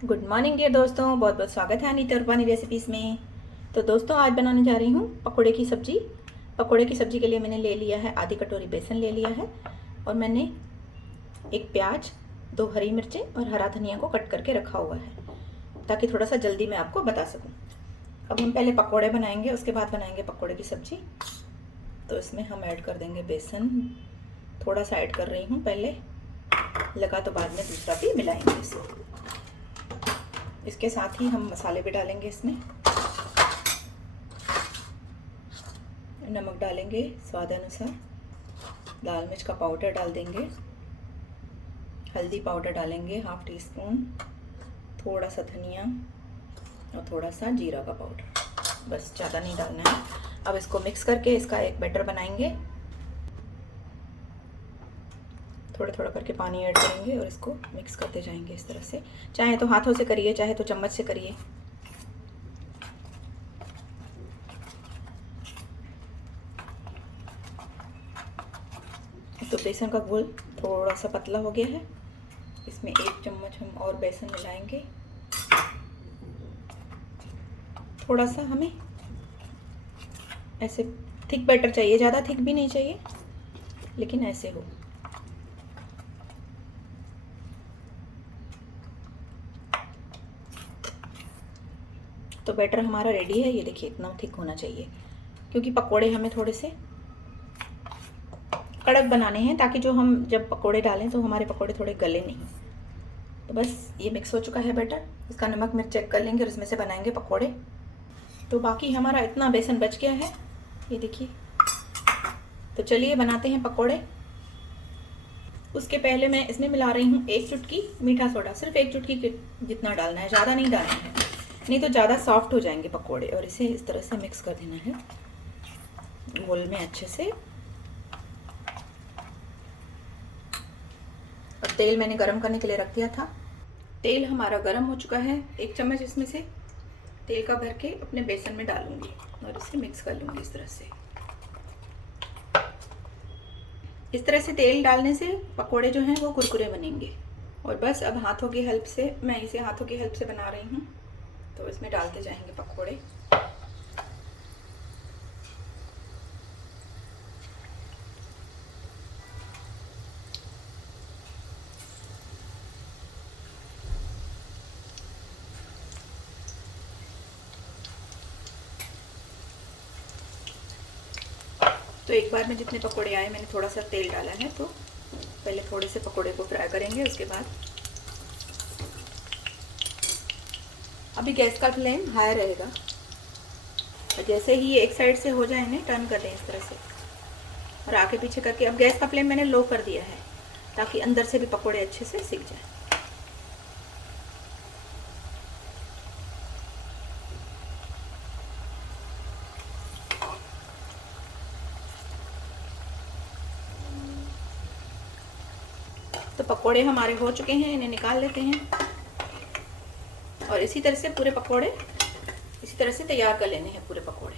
Good morning dear दोस्तों, बहुत बहुत स्वागत है अनीता उर्वानी रेसिपीज़ में। तो दोस्तों आज बनाने जा रही हूँ पकोड़े की सब्ज़ी। पकोड़े की सब्ज़ी के लिए मैंने ले लिया है आधी कटोरी बेसन ले लिया है, और मैंने एक प्याज, 2 हरी मिर्चें और हरा धनिया को कट करके रखा हुआ है ताकि थोड़ा सा जल्दी मैं आपको बता सकूँ। अब हम पहले पकोड़े बनाएंगे, उसके बाद बनाएंगे पकोड़े की सब्ज़ी। तो इसमें हम ऐड कर देंगे बेसन, थोड़ा सा ऐड कर रही हूँ पहले, लगा तो बाद में दूसरा भी मिलाएंगे इसे। इसके साथ ही हम मसाले भी डालेंगे इसमें। नमक डालेंगे स्वाद अनुसार, लाल मिर्च का पाउडर डाल देंगे, हल्दी पाउडर डालेंगे 1/2 टीस्पून, थोड़ा सा धनिया और थोड़ा सा जीरा का पाउडर, बस ज़्यादा नहीं डालना है। अब इसको मिक्स करके इसका एक बैटर बनाएंगे। थोड़ा थोड़ा करके पानी ऐड करेंगे और इसको मिक्स करते जाएंगे इस तरह से। चाहे तो हाथों से करिए, चाहे तो चम्मच से करिए। तो बेसन का घोल थोड़ा सा पतला हो गया है, इसमें 1 चम्मच हम और बेसन मिलाएंगे। थोड़ा सा हमें ऐसे थिक बैटर चाहिए, ज़्यादा थिक भी नहीं चाहिए, लेकिन ऐसे हो। तो बैटर हमारा रेडी है, ये देखिए इतना थिक होना चाहिए, क्योंकि पकोड़े हमें थोड़े से कड़क बनाने हैं ताकि जो हम जब पकोड़े डालें तो हमारे पकोड़े थोड़े गले नहीं। तो बस ये मिक्स हो चुका है बैटर, इसका नमक मिर्च चेक कर लेंगे और इसमें से बनाएंगे पकोड़े। तो बाकी हमारा इतना बेसन बच गया है, ये देखिए। तो चलिए बनाते हैं पकोड़े। उसके पहले मैं इसमें मिला रही हूँ 1 चुटकी मीठा सोडा, सिर्फ 1 चुटकी जितना डालना है, ज़्यादा नहीं डालना है, नहीं तो ज़्यादा सॉफ्ट हो जाएंगे पकोड़े। और इसे इस तरह से मिक्स कर देना है घोल में अच्छे से। और तेल मैंने गरम करने के लिए रख दिया था। तेल हमारा गरम हो चुका है, 1 चम्मच इसमें से तेल का भर के अपने बेसन में डालूंगी और इसे मिक्स कर लूँगी इस तरह से। इस तरह से तेल डालने से पकोड़े जो हैं वो कुरकुरे बनेंगे। और बस अब हाथों की हेल्प से, मैं इसे हाथों की हेल्प से बना रही हूँ, तो इसमें डालते जाएंगे पकोड़े। तो एक बार में जितने पकोड़े आए मैंने थोड़ा सा तेल डाला है, तो पहले थोड़े से पकोड़े को फ्राई करेंगे। उसके बाद अभी गैस का फ्लेम हाई रहेगा, और जैसे ही ये एक साइड से हो जाए इन्हें टर्न कर दें इस तरह से, और आगे पीछे करके। अब गैस का फ्लेम मैंने लो कर दिया है ताकि अंदर से भी पकोड़े अच्छे से सिक जाए। तो पकोड़े हमारे हो चुके हैं, इन्हें निकाल लेते हैं। और इसी तरह से पूरे पकोड़े इसी तरह से तैयार कर लेने हैं पूरे पकोड़े।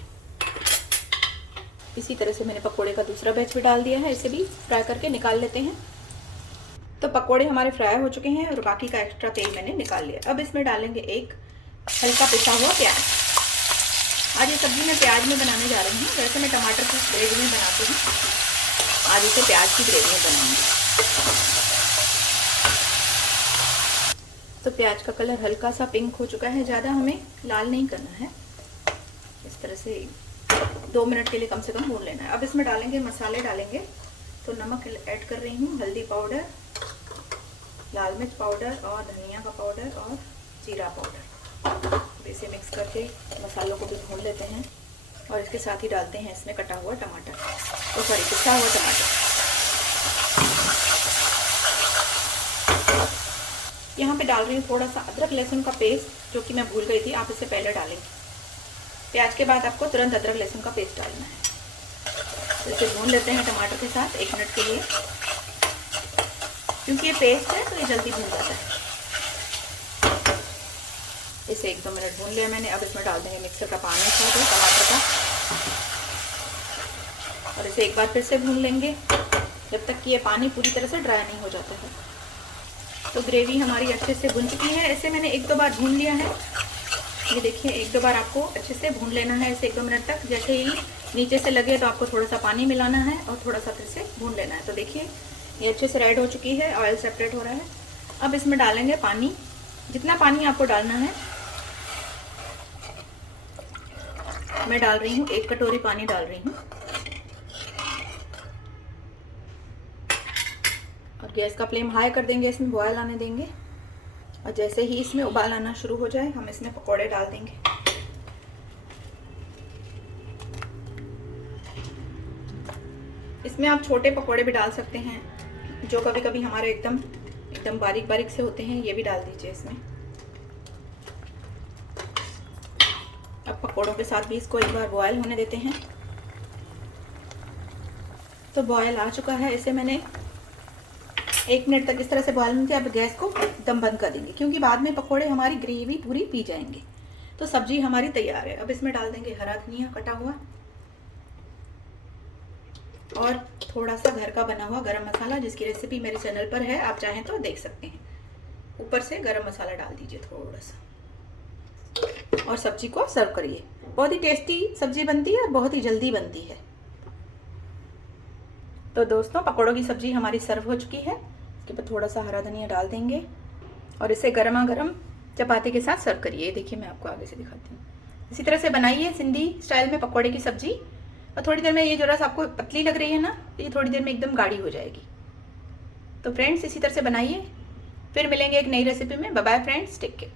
इसी तरह से मैंने पकोड़े का दूसरा बैच भी डाल दिया है, इसे भी फ्राई करके निकाल लेते हैं। तो पकोड़े हमारे फ्राई हो चुके हैं और बाकी का एक्स्ट्रा तेल मैंने निकाल लिया। अब इसमें डालेंगे एक हल्का पिसा हुआ प्याज। आज ये सब्जी मैं प्याज में बनाने जा रही हूँ, वैसे मैं टमाटर की ग्रेवी में बनाती हूँ, आज इसे प्याज की ग्रेवी में बनाऊंगी। तो प्याज का कलर हल्का सा पिंक हो चुका है, ज़्यादा हमें लाल नहीं करना है। इस तरह से 2 मिनट के लिए कम से कम भून लेना है। अब इसमें डालेंगे मसाले डालेंगे। तो नमक ऐड कर रही हूँ, हल्दी पाउडर, लाल मिर्च पाउडर और धनिया का पाउडर और जीरा पाउडर। इसे मिक्स करके मसालों को भी भून लेते हैं। और इसके साथ ही डालते हैं इसमें कटा हुआ टमाटर, तो सॉरी पिसा हुआ टमाटर। यहाँ पे डाल रही हूँ थोड़ा सा अदरक लहसुन का पेस्ट, जो कि मैं भूल गई थी, आप इसे पहले डालें। प्याज के बाद आपको तुरंत अदरक लहसुन का पेस्ट डालना है। तो इसे भून लेते हैं टमाटर के साथ 1 मिनट के लिए, क्योंकि ये पेस्ट है तो ये जल्दी भून जाता है। इसे 1-2 मिनट भून लिया मैंने। अब इसमें डाल देंगे मिक्सर का पानी था जो टमाटर का, और इसे एक बार फिर से भून लेंगे जब तक कि ये पानी पूरी तरह से ड्राई नहीं हो जाता है। तो ग्रेवी हमारी अच्छे से भुन चुकी है। ऐसे मैंने 1-2 बार भून लिया है। ये देखिए 1-2 बार आपको अच्छे से भून लेना है, ऐसे 1-2 मिनट तक। जैसे ही नीचे से लगे तो आपको थोड़ा सा पानी मिलाना है और थोड़ा सा फिर से भून लेना है। तो देखिए ये अच्छे से रेड हो चुकी है, ऑयल सेपरेट हो रहा है। अब इसमें डालेंगे पानी, जितना पानी आपको डालना है। मैं डाल रही हूँ 1 कटोरी पानी डाल रही हूँ। और गैस का फ्लेम हाई कर देंगे, इसमें बॉयल आने देंगे। और जैसे ही इसमें उबाल आना शुरू हो जाए हम इसमें पकौड़े डाल देंगे। इसमें आप छोटे पकौड़े भी डाल सकते हैं, जो कभी कभी हमारे एकदम बारीक बारीक से होते हैं, ये भी डाल दीजिए इसमें। अब पकौड़ों के साथ भी इसको एक बार बॉयल होने देते हैं। तो बॉयल आ चुका है। इसे मैंने 1 मिनट तक इस तरह से बॉयल होने दिया। अब गैस को एकदम बंद कर देंगे, क्योंकि बाद में पकौड़े हमारी ग्रेवी पूरी पी जाएंगे। तो सब्जी हमारी तैयार है। अब इसमें डाल देंगे हरा धनिया कटा हुआ और थोड़ा सा घर का बना हुआ गरम मसाला, जिसकी रेसिपी मेरे चैनल पर है, आप चाहें तो देख सकते हैं। ऊपर से गरम मसाला डाल दीजिए थोड़ा सा और सब्जी को सर्व करिए। बहुत ही टेस्टी सब्जी बनती है और बहुत ही जल्दी बनती है। तो दोस्तों पकौड़ों की सब्जी हमारी सर्व हो चुकी है। इसके ऊपर थोड़ा सा हरा धनिया डाल देंगे और इसे गर्मा गर्म चपाती के साथ सर्व करिए। देखिए मैं आपको आगे से दिखाती हूँ। इसी तरह से बनाइए सिंधी स्टाइल में पकौड़े की सब्जी। और थोड़ी देर में ये जो रस आपको पतली लग रही है ना, ये थोड़ी देर में एकदम गाढ़ी हो जाएगी। तो फ्रेंड्स इसी तरह से बनाइए। फिर मिलेंगे एक नई रेसिपी में। Bye bye friends, take care.